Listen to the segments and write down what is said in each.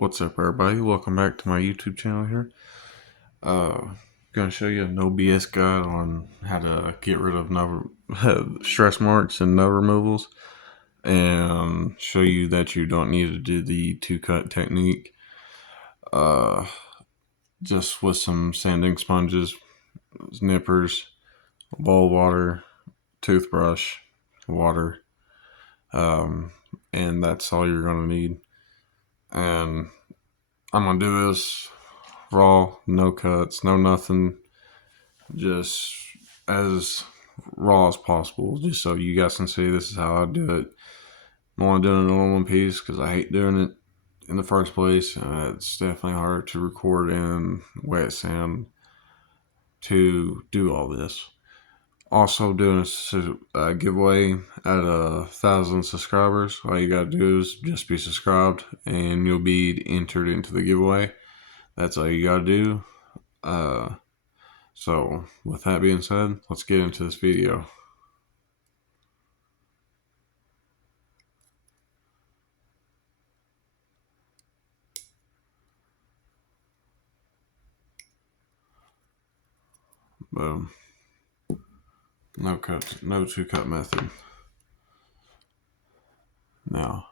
What's up, everybody? Welcome back to my YouTube channel here. Gonna show you a no BS guide on how to get rid of stress marks and nub removals, and show you that you don't need to do the two-cut technique. Just with some sanding sponges, nippers, a bowl of water, toothbrush, water, and that's all you're gonna need. And I'm gonna do this raw, no cuts, no nothing, just as raw as possible, just so you guys can see this is how I do it. I'm only doing it all in one piece because I hate doing it in the first place. It's definitely hard to record in wet sand to do all this. Also doing a giveaway at 1,000 subscribers. All you gotta do is just be subscribed and you'll be entered into the giveaway. That's all you gotta do. So with that being said, let's get into this video. Boom. No cut, no two-cut method. Now,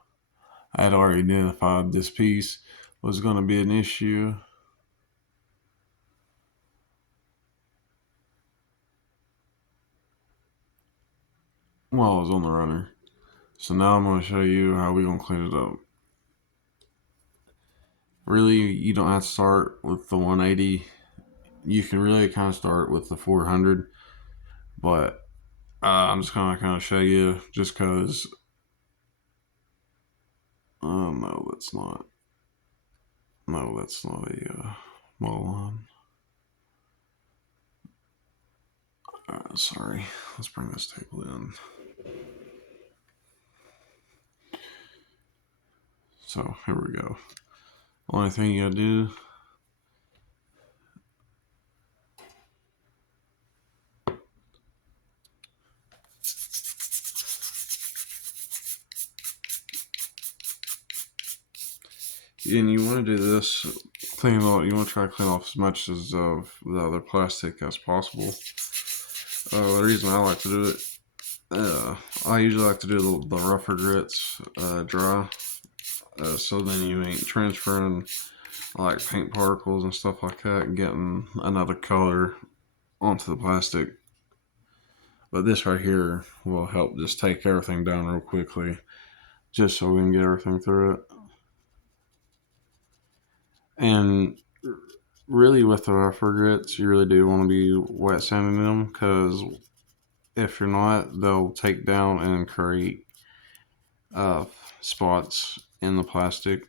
I had already identified this piece was going to be an issue. While I was on the runner. So now I'm going to show you how we're going to clean it up. Really, you don't have to start with the 180. You can really kind of start with the 400. But I'm just going to kind of show you just because. No, that's not. No, that's not a model line. Sorry. Let's bring this table in. So here we go. Only thing you gotta do and you want to do this, clean off. You want to try to clean off as much as of the other plastic as possible. The reason I like to do it, I usually like to do the rougher grits dry, so then you ain't transferring like paint particles and stuff like that and getting another color onto the plastic. But this right here will help just take everything down real quickly, just so we can get everything through it. And really, with the rougher grits, you really do want to be wet sanding them, because if you're not, they'll take down and create spots in the plastic.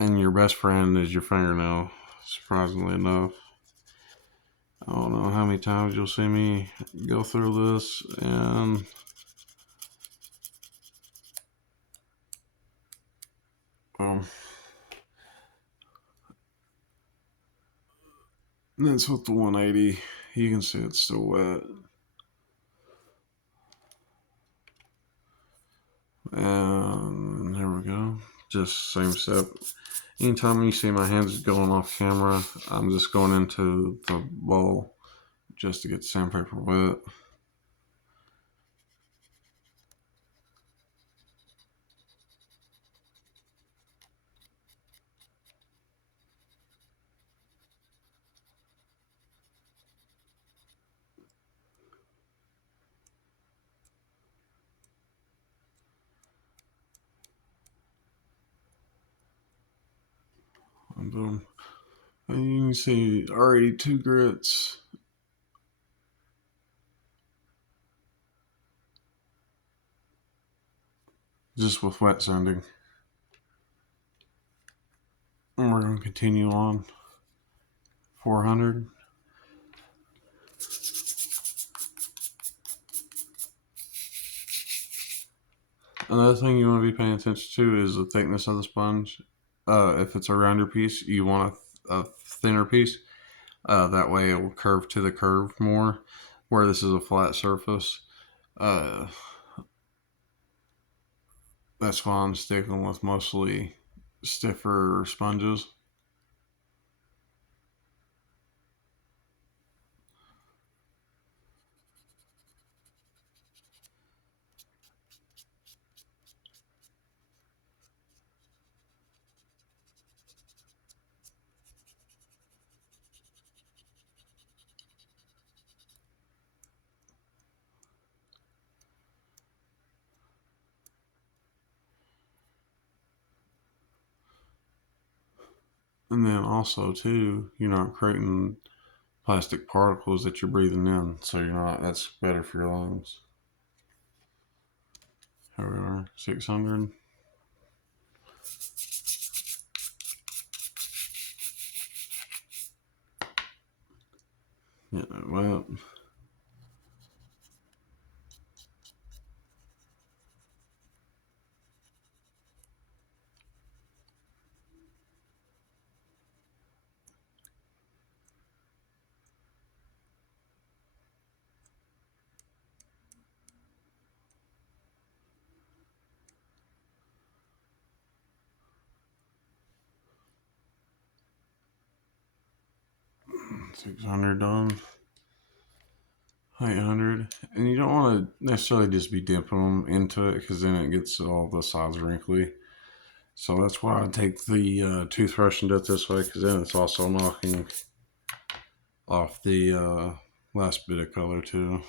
And your best friend is your fingernail, surprisingly enough. I don't know how many times you'll see me go through this and that's with the 180. You can see it's still wet. And there we go. Just same step. Anytime you see my hands going off camera, I'm just going into the bowl just to get the sandpaper wet. And boom. And you can see already 2 grits. Just with wet sanding. And we're going to continue on. 400. Another thing you want to be paying attention to is the thickness of the sponge. If it's a rounder piece, you want a thinner piece. That way it will curve to the curve more, where this is a flat surface. Uh, that's why I'm sticking with mostly stiffer sponges. And then also too, you're not creating plastic particles that you're breathing in, so you're not. That's better for your lungs. Here we are, 600. Yeah, well, 600 done. 800. And you don't want to necessarily just be dipping them into it because then it gets all the sides wrinkly. So that's why I take the toothbrush and do it this way because then it's also knocking off the last bit of color too.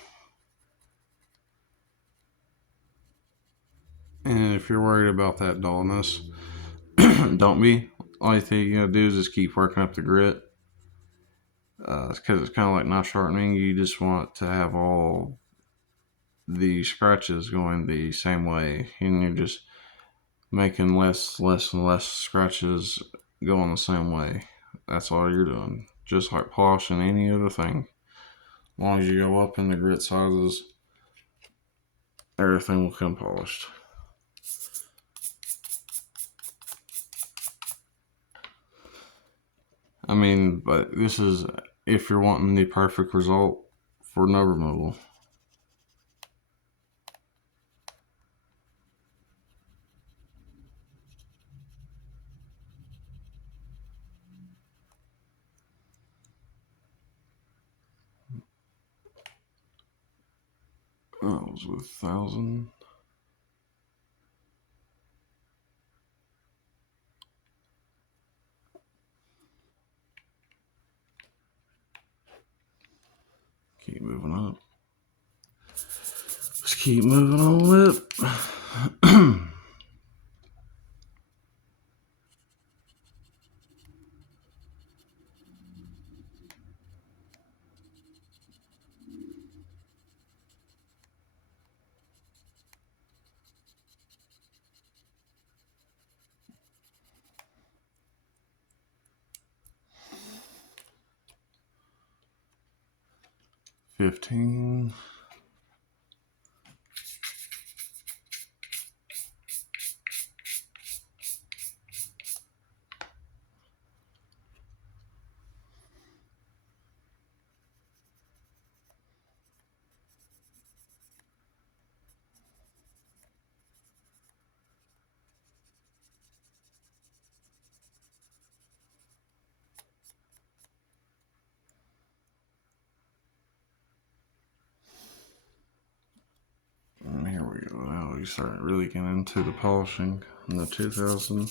And if you're worried about that dullness, don't be. Only thing you gotta do is just keep working up the grit. Because it's kind of like knife sharpening. You just want to have all the scratches going the same way, and you're just making less, and less scratches going the same way. That's all you're doing. Just like polishing any other thing. As long as you go up in the grit sizes, everything will come polished. I mean, but this is if you're wanting the perfect result for nub removal. That was with 1,000. Keep moving up. Let's keep moving on up. 15. And here we go. Now we start really getting into the polishing in the 2000.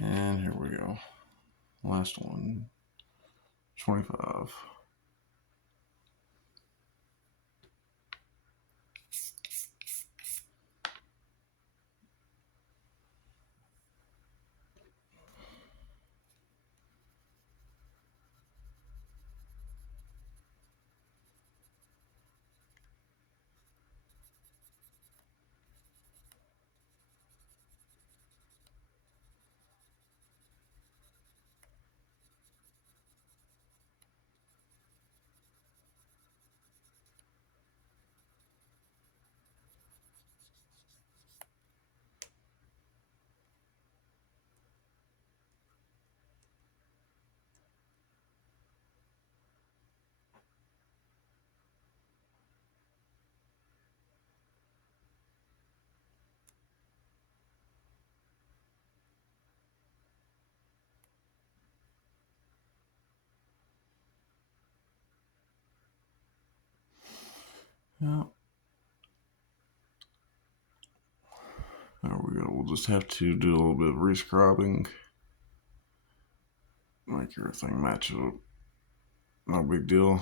And here we go. Last one. 25. Yeah. There we go. We'll just have to do a little bit of rescrubbing. Make everything match up. No big deal.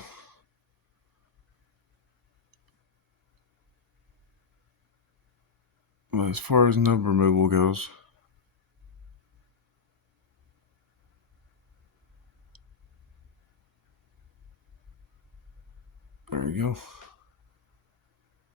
But as far as nub removal goes, there you go.